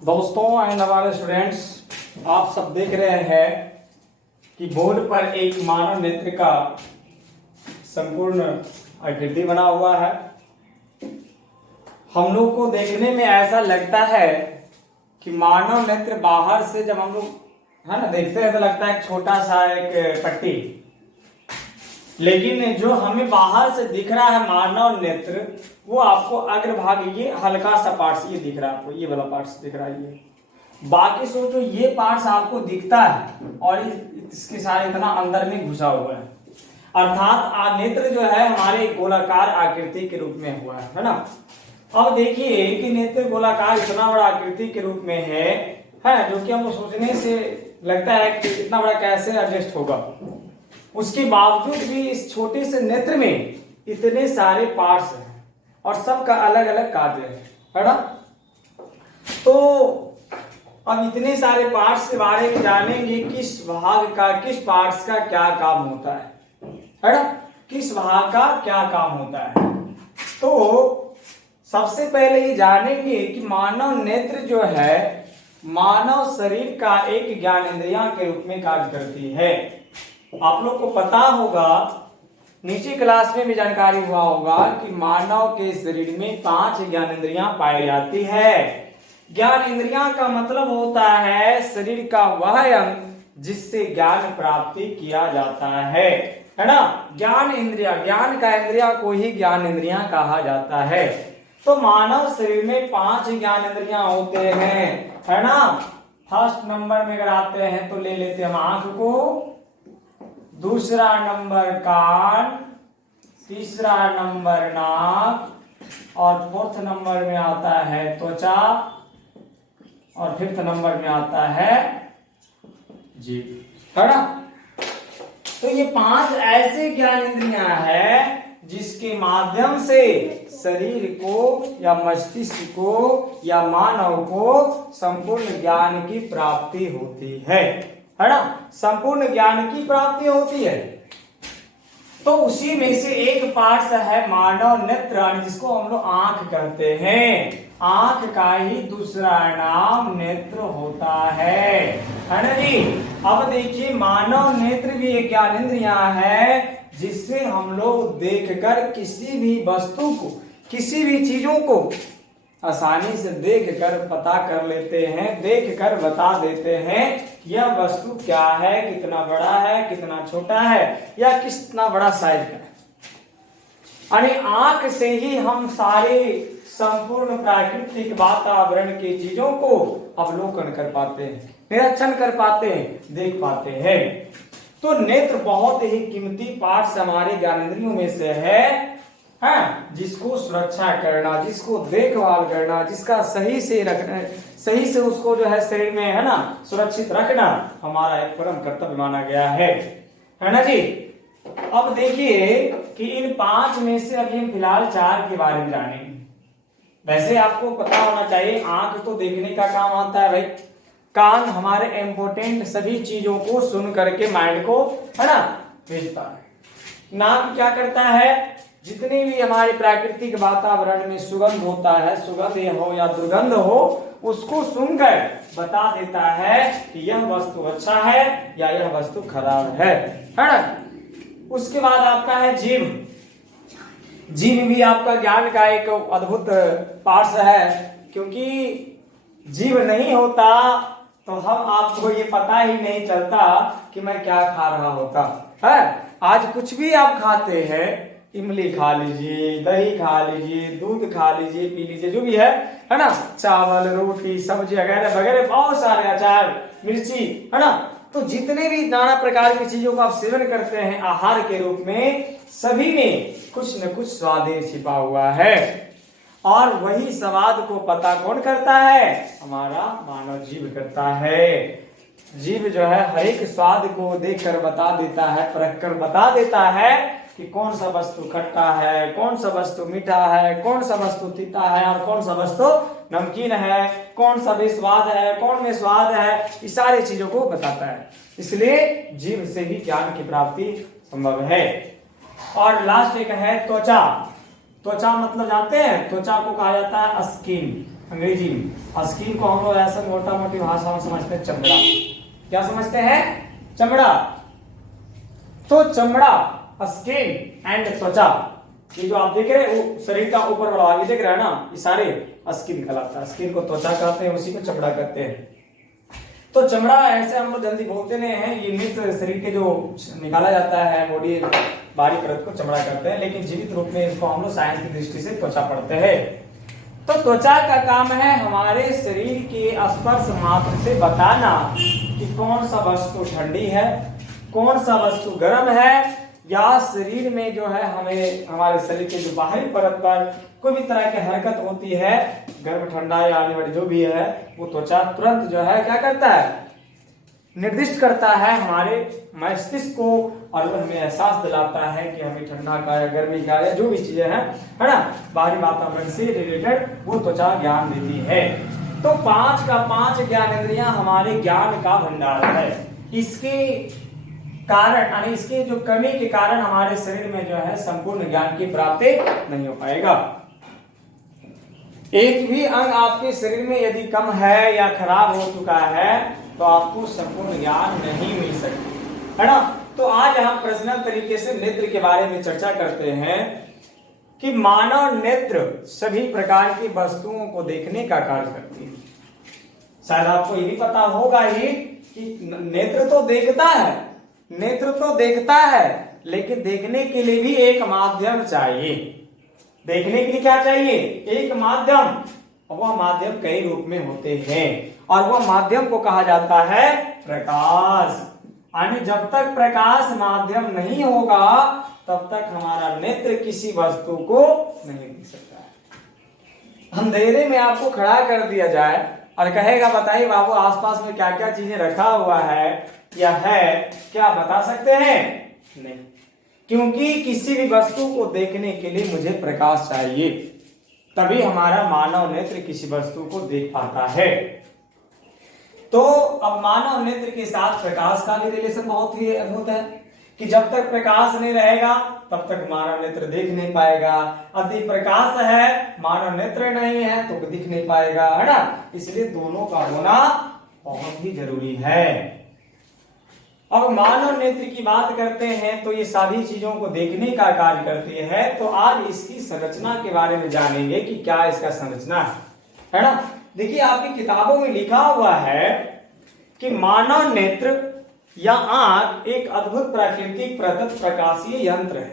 दोस्तों एंड हमारे स्टूडेंट्स, आप सब देख रहे हैं कि बोर्ड पर एक मानव नेत्र का संपूर्ण आकृति बना हुआ है। हम लोग को देखने में ऐसा लगता है कि मानव नेत्र बाहर से जब हम लोग है ना देखते हैं तो लगता है एक छोटा सा एक पट्टी, लेकिन जो हमें बाहर से दिख रहा है मानव नेत्र वो आपको अग्रभाग ये हल्का सा पार्ट्स ये दिख रहा है, आपको ये वाला पार्ट्स दिख रहा है। ये बाकी सोचो ये पार्ट्स आपको दिखता है और इसके साथ इतना अंदर में घुसा हुआ है, अर्थात नेत्र जो है हमारे गोलाकार आकृति के रूप में हुआ है ना। अब देखिए कि नेत्र गोलाकार इतना बड़ा आकृति के रूप में है जो कि हम सोचने से लगता है कि इतना बड़ा कैसे एडजस्ट होगा। उसके बावजूद भी इस छोटे से नेत्र में इतने सारे पार्ट्स हैं और सबका अलग अलग कार्य है ना। तो अब इतने सारे पार्ट्स के बारे में जानेंगे, किस भाग का किस पार्ट्स का क्या काम होता है ना, किस भाग का क्या काम होता है। तो सबसे पहले ये जानेंगे कि मानव नेत्र जो है मानव शरीर का एक ज्ञानेंद्रिया के रूप में कार्य करती है। आप लोग को पता होगा, नीचे क्लास में भी जानकारी हुआ होगा कि मानव के शरीर में 5 ज्ञानेंद्रियां पाई जाती है। ज्ञान इंद्रियां का मतलब होता है शरीर का वह अंग जिससे ज्ञान प्राप्ति किया जाता है ना। ज्ञान इंद्रिया, ज्ञान का इंद्रिया को ही ज्ञान इंद्रियां कहा जाता है। तो मानव शरीर में 5 ज्ञान इंद्रियां होते हैं है ना। फर्स्ट नंबर में अगर आते हैं तो ले लेते हैं हम आंख को, दूसरा नंबर कान, तीसरा नंबर नाक और फोर्थ नंबर में आता है त्वचा और फिफ्थ नंबर में आता है जीभ, है ना। तो ये 5 ऐसे ज्ञान इंद्रियां हैं जिसके माध्यम से शरीर को या मस्तिष्क को या मानव को संपूर्ण ज्ञान की प्राप्ति होती है ना। संपूर्ण ज्ञान की प्राप्ति होती है। तो उसी में से एक पार्ट है मानव नेत्र, जिसको हम लोग आंख कहते हैं। आंख का ही दूसरा नाम नेत्र होता है ना जी। अब देखिए मानव नेत्र भी एक ज्ञानेंद्रिया है जिससे हम लोग देखकर किसी भी वस्तु को, किसी भी चीजों को आसानी से देखकर पता कर लेते हैं, देखकर बता देते हैं यह वस्तु क्या है, कितना बड़ा है, कितना छोटा है या कितना बड़ा साइज का है। यानी आंख से ही हम सारे संपूर्ण प्राकृतिक वातावरण की चीजों को अवलोकन कर पाते हैं, निरीक्षण कर पाते हैं, देख पाते हैं। तो नेत्र बहुत ही कीमती पार्ट हमारे ज्ञानेंद्रियों में से है जिसको सुरक्षा करना, जिसको देखभाल करना, जिसका सही से रखना, सही से उसको जो है शरीर में है ना सुरक्षित रखना हमारा एक परम कर्तव्य माना गया है ना जी। अब देखिए कि इन 5 में से अभी हम फिलहाल 4 के बारे में जानेंगे। वैसे आपको पता होना चाहिए आंख तो देखने का काम आता है भाई, कान हमारे इम्पोर्टेंट सभी चीजों को सुन करके माइंड को है ना भेजता है। नाक क्या करता है, जितने भी हमारे प्राकृतिक वातावरण में सुगंध होता है, सुगंध हो या दुर्गंध हो, उसको सुनकर बता देता है कि यह वस्तु अच्छा है या यह वस्तु खराब है ना। उसके बाद आपका है जीभ। जीभ भी आपका ज्ञान का एक अद्भुत पार्ट है, क्योंकि जीभ नहीं होता तो हम आपको ये पता ही नहीं चलता कि मैं क्या खा रहा होता है। आज कुछ भी आप खाते हैं, इमली खा लीजिए, दही खा लीजिए, दूध खा लीजिए, पी लीजिए, जो भी है ना, चावल, रोटी, सब्जी वगैरह वगैरह, बहुत सारे अचार, मिर्ची, है ना। तो जितने भी नाना प्रकार की चीजों का आप सेवन करते हैं आहार के रूप में, सभी में कुछ न कुछ स्वाद छिपा हुआ है और वही स्वाद को पता कौन करता है, हमारा मानव जीव करता है। जीव जो है हर एक स्वाद को देखकर बता देता है, परख कर बता देता है कि कौन सा वस्तु खट्टा है, कौन सा वस्तु मीठा है, कौन सा वस्तु तीता है और कौन सा वस्तु नमकीन है, कौन सा बेस्वाद है, कौन में स्वाद है, इस सारी चीजों को बताता है। इसलिए जीव से ही ज्ञान की प्राप्ति संभव है। और लास्ट एक है त्वचा। त्वचा मतलब जानते हैं, त्वचा को कहा जाता है स्किन। अंग्रेजी में। स्किन को हम लोग ऐसा मोटा मोटी भाषा में समझते हैं चमड़ा। क्या समझते हैं? चमड़ा। तो चमड़ा, स्किन एंड त्वचा, ये जो आप देख रहे हैं वो शरीर का ऊपर वाला आगे दिख रहा है ना, ये सारे स्किन कहलाता है। स्किन को त्वचा कहते हैं, उसी को चमड़ा कहते हैं। तो चमड़ा ऐसे हम लोग जल्दी बोलते नहीं हैं, ये मृत शरीर के जो निकाला जाता है बॉडी बाहरी परत को चमड़ा कहते हैं, लेकिन जीवित रूप में इसको हम लोग साइंस की दृष्टि से त्वचा पढ़ते हैं। तो त्वचा का काम है हमारे शरीर के स्पर्श मात्र से बताना कि कौन सा वस्तु ठंडी है, कौन सा वस्तु गर्म है, या शरीर में जो है हमें हमारे शरीर के जो बाहरी परत पर कोई भी तरह की हरकत होती है, गर्म ठंडा या आने वाली जो भी है, वो त्वचा तुरंत जो है क्या करता है, निर्दिष्ट करता है हमारे मस्तिष्क को, और वो हमें एहसास दिलाता है कि हमें ठंडा का या गर्मी का या जो भी चीजें हैं, है ना, बाहरी वातावरण से रिलेटेड वो त्वचा ज्ञान देती है। तो 5 का 5 ज्ञानेंद्रियां हमारे ज्ञान का भंडार है। इसके कारण यानी इसके जो कमी के कारण हमारे शरीर में जो है संपूर्ण ज्ञान की प्राप्ति नहीं हो पाएगा। एक भी अंग आपके शरीर में यदि कम है या खराब हो चुका है तो आपको संपूर्ण ज्ञान नहीं मिल सकती, है ना। तो आज हम पर्सनल तरीके से नेत्र के बारे में चर्चा करते हैं कि मानव नेत्र सभी प्रकार की वस्तुओं को देखने का कार्य करती है। शायद आपको ये भी पता होगा ही कि नेत्र तो देखता है, नेत्र तो देखता है, लेकिन देखने के लिए भी एक माध्यम चाहिए। देखने के लिए क्या चाहिए? एक माध्यम। वह माध्यम कई रूप में होते हैं और वह माध्यम को कहा जाता है प्रकाश। यानी जब तक प्रकाश माध्यम नहीं होगा तब तक हमारा नेत्र किसी वस्तु को नहीं देख सकता है। अंधेरे में आपको खड़ा कर दिया जाए और कहेगा बताइए बाबू आसपास में क्या क्या चीजें रखा हुआ है या है, क्या बता सकते हैं? नहीं, क्योंकि किसी भी वस्तु को देखने के लिए मुझे प्रकाश चाहिए, तभी हमारा मानव नेत्र किसी वस्तु को देख पाता है। तो अब मानव नेत्र के साथ प्रकाश का भी रिलेशन बहुत ही अद्भुत है कि जब तक प्रकाश नहीं रहेगा तब तक मानव नेत्र देख नहीं पाएगा। यदि प्रकाश है मानव नेत्र नहीं है तो दिख नहीं पाएगा, है ना। इसलिए दोनों का होना बहुत ही जरूरी है। अब मानव नेत्र की बात करते हैं तो ये सभी चीजों को देखने का कार्य करती है। तो आज इसकी संरचना के बारे में जानेंगे कि क्या इसका संरचना है ना। देखिए आपकी किताबों में लिखा हुआ है कि मानव नेत्र या आंख एक अद्भुत प्राकृतिक प्रत्यक्ष प्रकाशीय यंत्र है।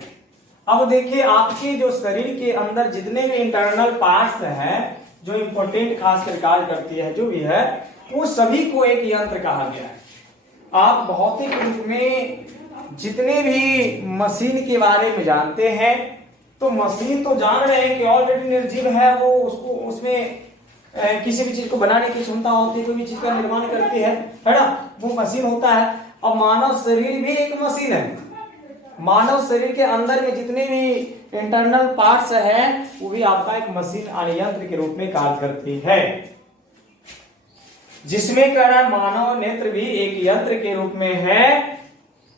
अब देखिए आपके जो शरीर के अंदर जितने भी इंटरनल पार्ट्स हैं जो इंपॉर्टेंट खासकर कार्य करती है जो भी है, वो सभी को एक यंत्र कहा गया है। आप भौतिक रूप में जितने भी मशीन के बारे में जानते हैं तो मशीन तो जान रहे हैं कि ऑलरेडी निर्जीव है, वो उसको उसमें किसी भी चीज को बनाने की क्षमता होती है, कोई भी चीज का निर्माण करती है ना, वो मशीन होता है। अब मानव शरीर भी एक मशीन है। मानव शरीर के अंदर में जितने भी इंटरनल पार्ट्स हैं वो भी आपका एक मशीन यंत्र के रूप में कार्य करती है, जिसमें कारण मानव नेत्र भी एक यंत्र के रूप में है।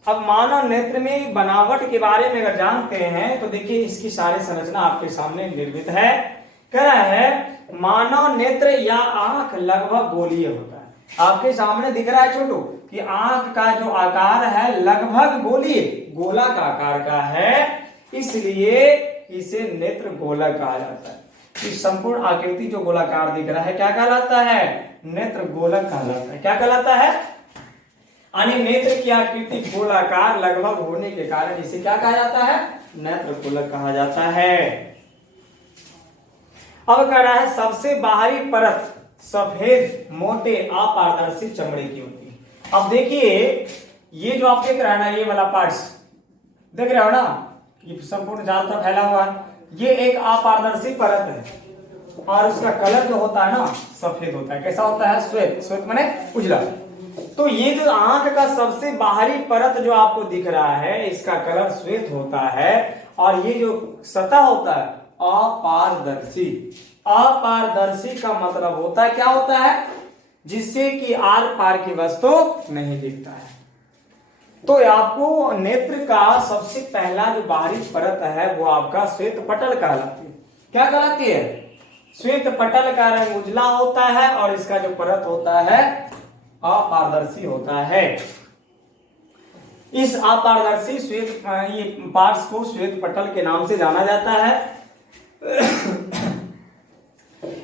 अब मानव नेत्र में बनावट के बारे में अगर जानते हैं तो देखिए इसकी सारी संरचना आपके सामने निर्मित है। कह रहा है मानव नेत्र या आंख लगभग गोलीय होता है। आपके सामने दिख रहा है छोटू कि आंख का जो आकार है लगभग गोलीय गोला का आकार का है, इसलिए इसे नेत्र गोलक कहा जाता है। इस संपूर्ण आकृति जो गोलाकार दिख रहा है क्या कहलाता है? नेत्र गोलक कहलाता है। क्या कहलाता है? यानी नेत्र की आकृति गोलाकार लगभग होने के कारण इसे क्या कहा जाता है? नेत्र गोलक कहा जाता है। अब कह रहा है सबसे बाहरी परत सफेद मोटे अपारदर्शी चमड़े की होती है। अब देखिए ये जो आप देख रहे हैं ना, ये वाला पार्ट्स देख रहे हो ना, ये संपूर्ण चारों तरफ फैला हुआ है, ये एक अपारदर्शी परत है और उसका कलर जो होता है ना सफेद होता है। कैसा होता है? श्वेत। श्वेत माने उजला। तो ये जो आंख का सबसे बाहरी परत जो आपको दिख रहा है इसका कलर श्वेत होता है और ये जो सतह होता है अपारदर्शी। अपारदर्शी का मतलब होता है क्या होता है? जिससे कि आर पार की वस्तु नहीं दिखता है। तो आपको नेत्र का सबसे पहला जो बाहरी परत है वो आपका श्वेत पटल कहलाती है। क्या कहलाती है? श्वेत पटल का रंग उजला होता है और इसका जो परत होता है अपारदर्शी होता है। इस अपारदर्शी श्वेत ये पार्ट्स को श्वेत पटल के नाम से जाना जाता है।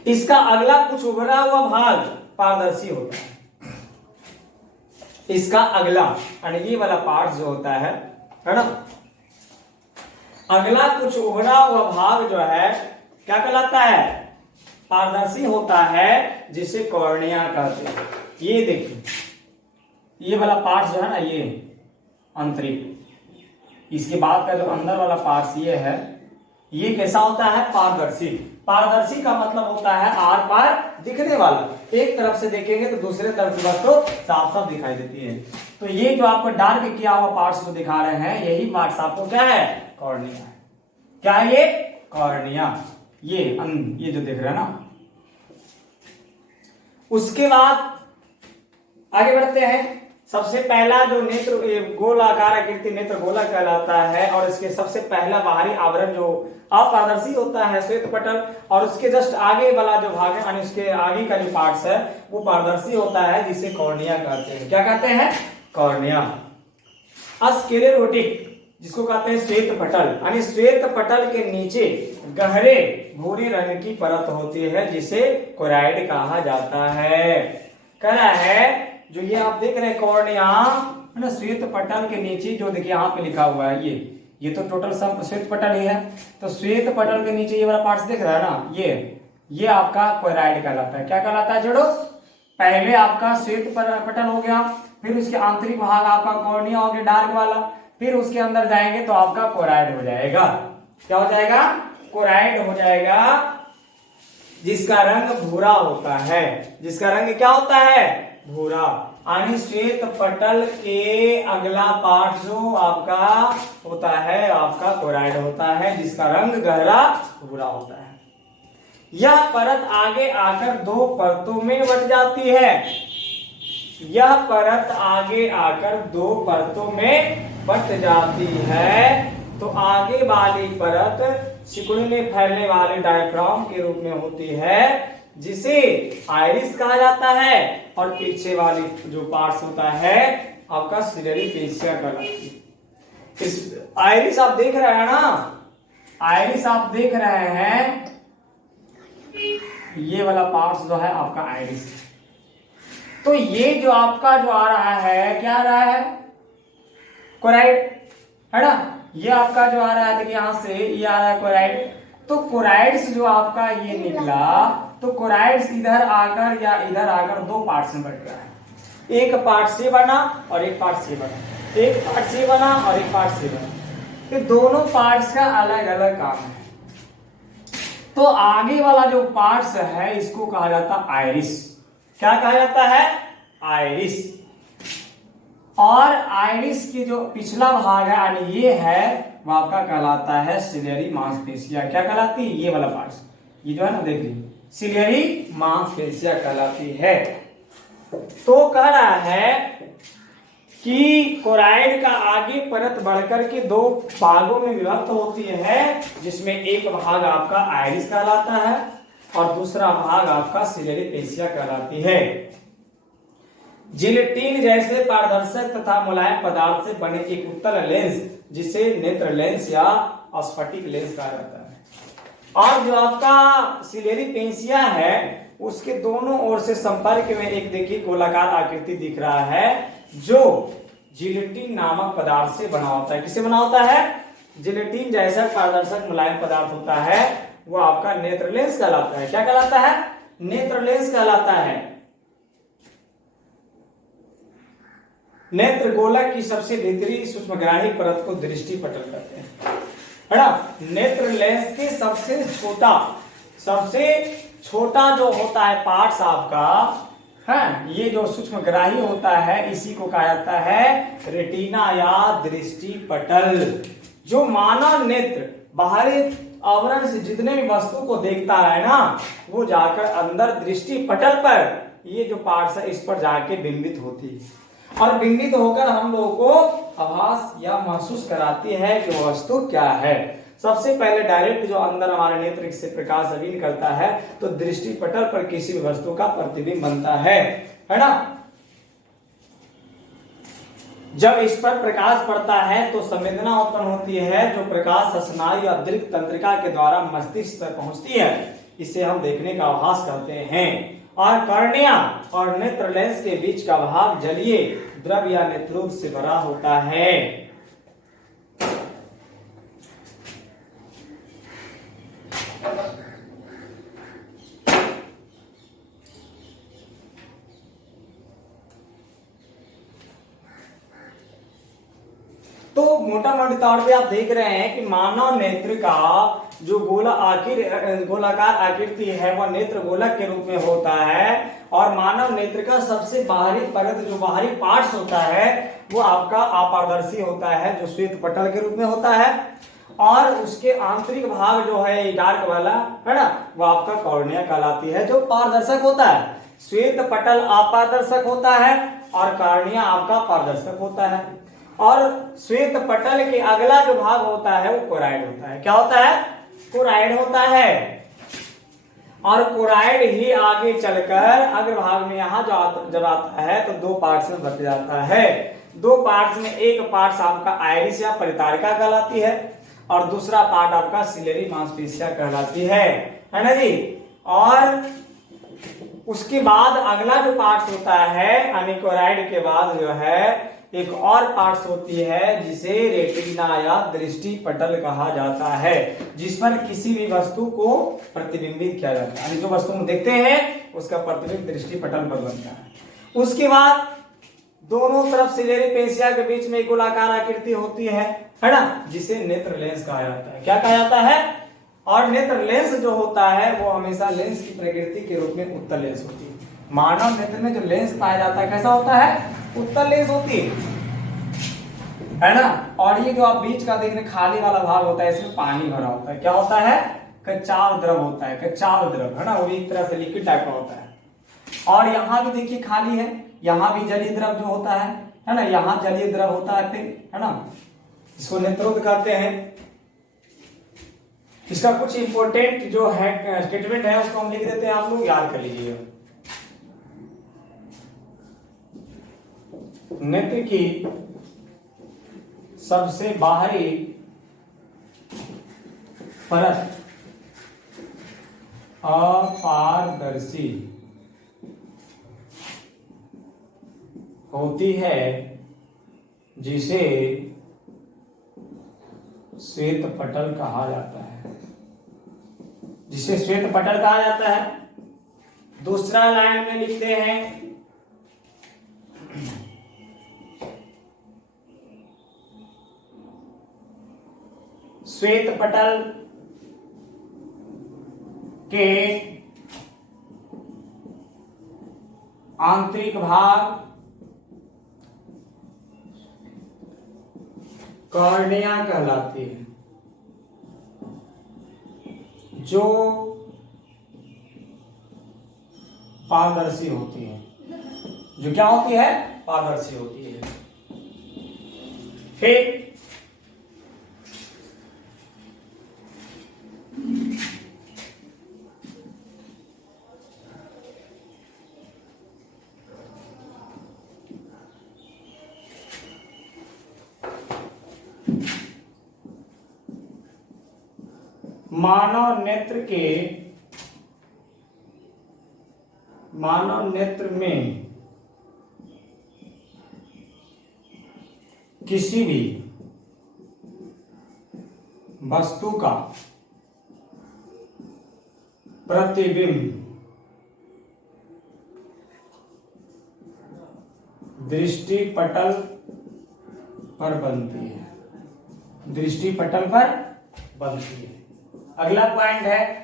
इसका अगला कुछ उभरा हुआ भाग पारदर्शी होता है। इसका अगला यानी ये वाला पार्ट जो होता है ना, अगला कुछ उभरा हुआ भाग जो है क्या कहलाता है? पारदर्शी होता है, जिसे कॉर्निया कहते हैं। ये देखिए, ये वाला पार्ट जो है ना, ये आंतरिक, इसके बाद का जो अंदर वाला पार्ट ये है, ये कैसा होता है? पारदर्शी। पारदर्शी का मतलब होता है आर पार दिखने वाला। एक तरफ से देखेंगे तो दूसरे तरफ की वस्तु साफ साफ दिखाई देती है। तो ये जो आपको डार्क किया हुआ पार्ट्स को दिखा रहे हैं, यही पार्ट्स आपको क्या है? कॉर्निया है। क्या है ये? कॉर्निया। ये जो देख रहे हैं ना। उसके बाद आगे बढ़ते हैं। सबसे पहला जो नेत्र गोलाकार आकृति नेत्र गोलक कहलाता है, और इसके सबसे पहला बाहरी आवरण जो अपारदर्शी होता है श्वेत पटल, और उसके जस्ट आगे वाला जो भाग है, उसके आगे का जो पार्ट्स है वो पारदर्शी होता है, जिसे कॉर्निया कहते हैं। क्या कहते हैं? कॉर्निया। स्क्लेरोटिक, जिसको कहते हैं श्वेत पटल, यानी श्वेत पटल के नीचे गहरे भूरे रंग की परत होती है, जिसे कोराइड कहा जाता है। कह रहा है जो ये आप देख रहे हैं कॉर्निया है ना, श्वेत पटल के नीचे जो देखिए यहाँ पे लिखा हुआ है, ये तो टोटल सब श्वेत पटल ही है। तो श्वेत पटल के नीचे ये वाला पार्ट दिख रहा है ना, ये आपका कोराइड कहलाता है। क्या कहलाता है जोड़ो? पहले आपका श्वेत पटल हो गया, फिर उसके आंतरिक भाग आपका कॉर्निया हो गया डार्क वाला, फिर उसके अंदर जाएंगे तो आपका कोराइड हो जाएगा। क्या हो जाएगा? कोराइड हो जाएगा, जिसका रंग भूरा होता है। जिसका रंग क्या होता है? भूरा। यानी श्वेत पटल के अगला पार्ट जो आपका होता है, आपका कोराइड होता है, जिसका रंग गहरा भूरा होता है। यह परत आगे आकर दो परतों में बट जाती है। यह परत आगे आकर दो परतों में बट जाती है। तो आगे वाली परत सिकुड़ने में फैलने वाले डायफ्राम के रूप में होती है, जिसे आइरिस कहा जाता है, और पीछे वाली जो पार्ट्स होता है आपका सिलेरी पेशिया कहलाती है। इस आइरिस आप देख रहे हैं ना, आइरिस आप देख रहे हैं, ये वाला पार्ट्स जो है आपका आइरिस। तो ये जो आपका जो आ रहा है, क्या आ रहा है? कोराइड है ना। ये आपका जो आ रहा है, देखिए यहां से ये आ रहा है कोराइड। तो कोराइड्स जो आपका ये निकला, तो कोराइड्स इधर आकर या इधर आकर दो पार्ट्स में बट रहा है। एक पार्ट से बना और एक पार्ट से बना, एक पार्ट से बना और एक पार्ट से बना। तो दोनों पार्ट्स का अलग अलग काम है। तो आगे वाला जो पार्ट्स है इसको कहा जाता है आइरिस। क्या कहा जाता है? आइरिस। और आइरिस की जो पिछला भाग है, यानी ये है, वो आपका कहलाता है सिलियरी मांसपेशिया। क्या कहलाती है? ये वाला पार्ट्स, ये जो है ना, देखिए सिलियरी मांसपेशिया कहलाती है। तो कह रहा है कि कोराइड का आगे परत बढ़कर के दो भागों में विभक्त होती है, जिसमें एक भाग आपका आइरिस कहलाता है और दूसरा भाग आपका सिलियरी पेशिया कहलाती है। जिलेटिन जैसे पारदर्शक तथा मुलायम पदार्थ से बने एक उत्तल लेंस, जिसे नेत्र लेंस या स्फटिक लेंस कहा जाता है। और जो आपका सिलेरी पेशिया है, उसके दोनों ओर से संपर्क में एक देखिए गोलाकार आकृति दिख रहा है, जो जिलेटिन नामक पदार्थ से बना होता है। किससे बना होता है? जिलेटिन जैसा पारदर्शक मुलायम पदार्थ होता है, वो आपका नेत्र लेंस कहलाता है। क्या कहलाता है? नेत्र लेंस कहलाता है। नेत्र गोलक की सबसे भीतरी सूक्ष्मग्राही परत को दृष्टि पटल कहते हैं, है ना। नेत्र लेंस के सबसे छोटा जो होता है पार्ट्स आपका है, ये जो सूक्ष्मग्राही होता है, इसी को कहा जाता है रेटिना या दृष्टि पटल। जो मानव नेत्र बाहरी आवरण से जितने भी वस्तु को देखता है ना, वो जाकर अंदर दृष्टि पटल पर ये जो पार्ट्स है इस पर जाके बिंबित होती है, और बिंबित होकर हम लोगों को आभास या महसूस कराती है कि वस्तु क्या है। सबसे पहले डायरेक्ट जो अंदर हमारे नेत्र से प्रकाश अवीन करता है तो दृष्टि पटल पर किसी भी वस्तु का प्रतिबिंब बनता है ना। जब इस पर प्रकाश पड़ता है तो संवेदना उत्पन्न होती है, जो प्रकाश स्नायु या दृक तंत्रिका के द्वारा मस्तिष्क तक पहुंचती है। इसे हम देखने का आभास कहते हैं। और कॉर्निया और नेत्र लेंस के बीच का भाग जलीय द्रव या नेत्रोद से भरा होता है। तो मोटा मोटी तौर पे आप देख रहे हैं कि मानव नेत्र का जो गोलाकार आकृति है वह नेत्र गोलक के रूप में होता है। और मानव नेत्र का सबसे बाहरी परत, जो बाहरी पार्ट्स होता है, वो आपका अपारदर्शी होता है, जो श्वेत पटल के रूप में होता है। और उसके आंतरिक भाग जो है डार्क वाला है ना, वो आपका कॉर्निया कहलाती है, जो पारदर्शक होता है। श्वेत पटल अपारदर्शक होता है और कॉर्निया आपका पारदर्शक होता है। और श्वेत पटल के अगला जो भाग होता है वो कोराइड होता है। क्या होता है? कोराइड होता है। और कोराइड ही आगे चलकर अग्रभाग में यहाँ जब आता है तो दो पार्ट्स में बट जाता है। दो पार्ट्स में एक पार्ट आपका आइरिस या परितारिका कहलाती है और दूसरा पार्ट आपका सिलेरी मांसपेशिया कहलाती है ना जी। और उसके बाद अगला जो पार्ट होता है अनिकोराइड के बाद जो है एक और पार्ट्स होती है जिसे रेटिना या दृष्टि पटल कहा जाता है, जिस पर किसी भी वस्तु को प्रतिबिंबित किया जाता है। जो वस्तु हम देखते हैं उसका प्रतिबिंब दृष्टि पटल पर बनता है। उसके बाद दोनों तरफ सिलेरी पेशिया के बीच में एक गोलाकार आकृति होती है ना, जिसे नेत्र लेंस कहा जाता है। क्या कहा जाता है? और नेत्र लेंस जो होता है वो हमेशा लेंस की प्रकृति के रूप में उत्तल लेंस होती है। मानव नेत्र में जो लेंस पाया जाता है कैसा होता है? उत्तल लेंस होती है ना। और ये जो आप बीच का देख रहे खाली वाला भाग होता है, इसमें पानी भरा होता है। क्या होता है? कच्चाव द्रव होता है। कच्चाव द्रव है ना, वो एक तरह से लिक्विड टाइप का होता है। और यहाँ भी देखिए खाली है, यहाँ भी जलीय द्रव जो होता है ना, यहाँ जलीय द्रव होता है फिर, है ना, इसको नेत्रोद कहते हैं। इसका कुछ इंपोर्टेंट जो है स्टेटमेंट है उसको हम लिख देते हैं, आप लोग याद कर लीजिएगा। नेत्र की सबसे बाहरी परत अपारदर्शी होती है, जिसे श्वेत पटल कहा जाता है। जिसे श्वेत पटल कहा जाता है। दूसरा लाइन में लिखते हैं श्वेत पटल के आंतरिक भाग कॉर्निया कहलाती है, जो पारदर्शी होती है। जो क्या होती है? पारदर्शी होती है। फिर मानव नेत्र में किसी भी वस्तु का प्रतिबिंब दृष्टि पटल पर बनती है। दृष्टि पटल पर बनती है। अगला पॉइंट है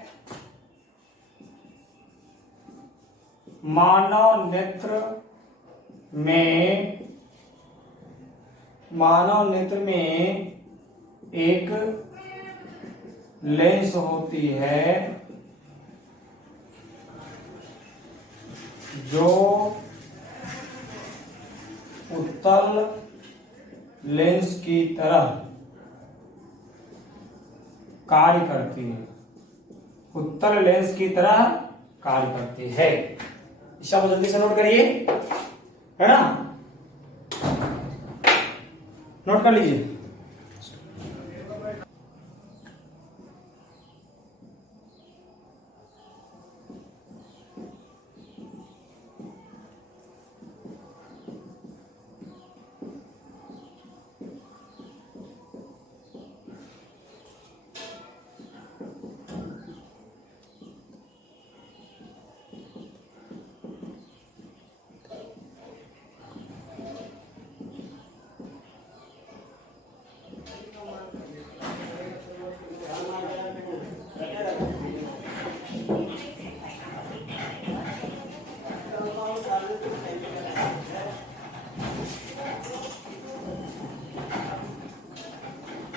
मानव नेत्र में एक लेंस होती है जो उत्तल लेंस की तरह कार्य करती है, उत्तल लेंस की तरह कार्य करती है। इसे आप जल्दी से नोट करिए, है ना, नोट कर लीजिए।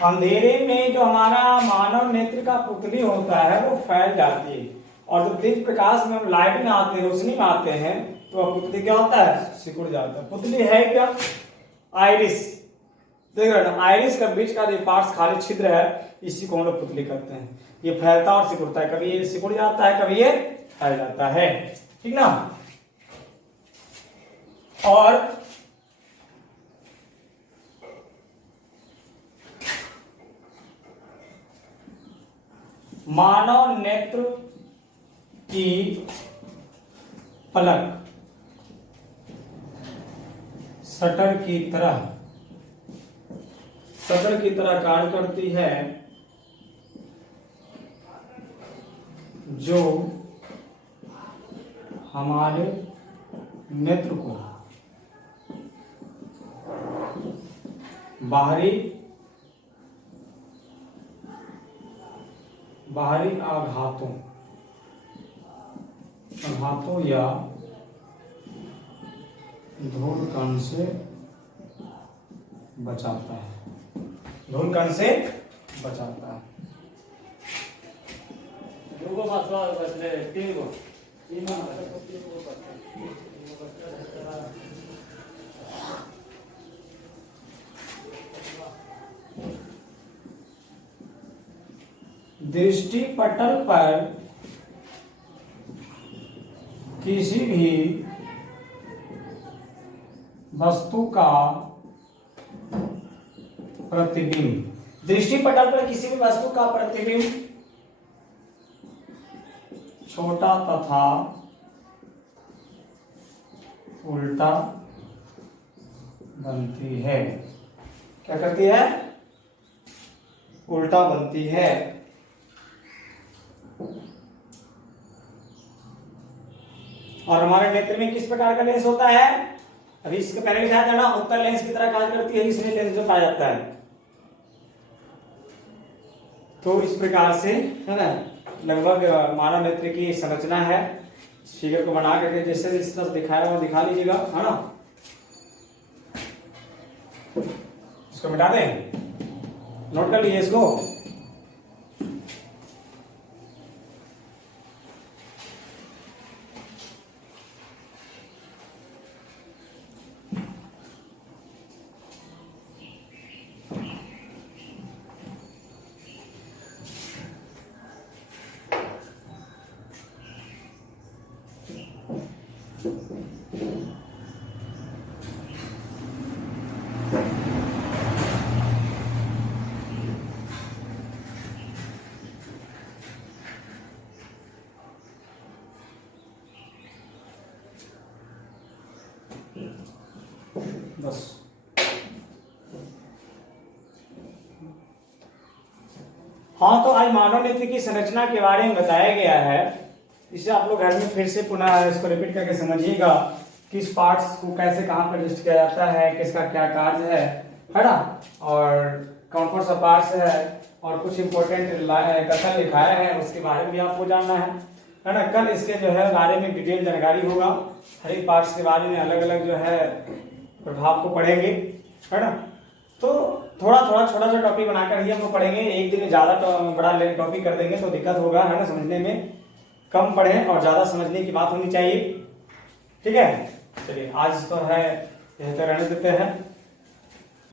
अंधेरे में जो हमारा मानव नेत्र का पुतली होता है वो फैल जाती है, और जब तेज प्रकाश में हम लाइट में आते हैं, रोशनी में आते हैं, तो वह पुतली क्या होता है, सिकुड़ जाता है। पुतली है क्या, आइरिस, देख रहे हैं आइरिस का बीच का जो पार्ट्स खाली छिद्र है, इसी को हम लोग पुतली कहते हैं। ये फैलता और सिकुड़ता है, कभी ये सिकुड़ जाता है, कभी ये फैल जाता है, ठीक ना। और मानव नेत्र की पलक शटर की तरह कार्य करती है, जो हमारे नेत्र को बाहरी आघातों या धूल कण से बचाता है, दृष्टि पटल पर किसी भी वस्तु का प्रतिबिंब, दृष्टि पटल पर किसी भी वस्तु का प्रतिबिंब छोटा तथा उल्टा बनती है। क्या करती है, उल्टा बनती है। और हमारे नेत्र में किस प्रकार का लेंस होता है, अभी इसके पहले लिखा था ना, उत्तल लेंस की तरह कार्य करती है, इसमें लेंस जो पाया जाता है। तो इस प्रकार से, है ना, लगभग मानव नेत्र की संरचना है। फिगर को बना करके जैसे इस तरह दिखाया वो दिखा लीजिएगा, है ना। इसको मिटा दें, नोट कर लीजिए इसको। बस हाँ, तो आज मानव नेत्र की संरचना के बारे में बताया गया है। इसे आप लोग घर में फिर से पुनः इसको रिपीट करके समझिएगा, किस पार्ट्स को कैसे कहाँ पर लिस्ट किया जाता है, किसका क्या कार्य है ना, और कौन कौन सा पार्ट्स है, और कुछ इंपॉर्टेंट कथन लिखाया है उसके बारे में भी आपको जानना है ना। कल इसके जो है बारे में डिटेल जानकारी होगा, हर एक पार्ट्स के बारे में अलग अलग जो है प्रभाव को पढ़ेंगे, है ना। तो थोड़ा थोड़ा छोटा सा टॉपिक बनाकर ही हम लोग पढ़ेंगे, एक दिन में ज्यादा बड़ा टॉपिक कर देंगे तो दिक्कत होगा, है ना, समझने में। कम पढ़ें और ज्यादा समझने की बात होनी चाहिए, ठीक है। चलिए आज तो है यहीं तक रहने देते हैं।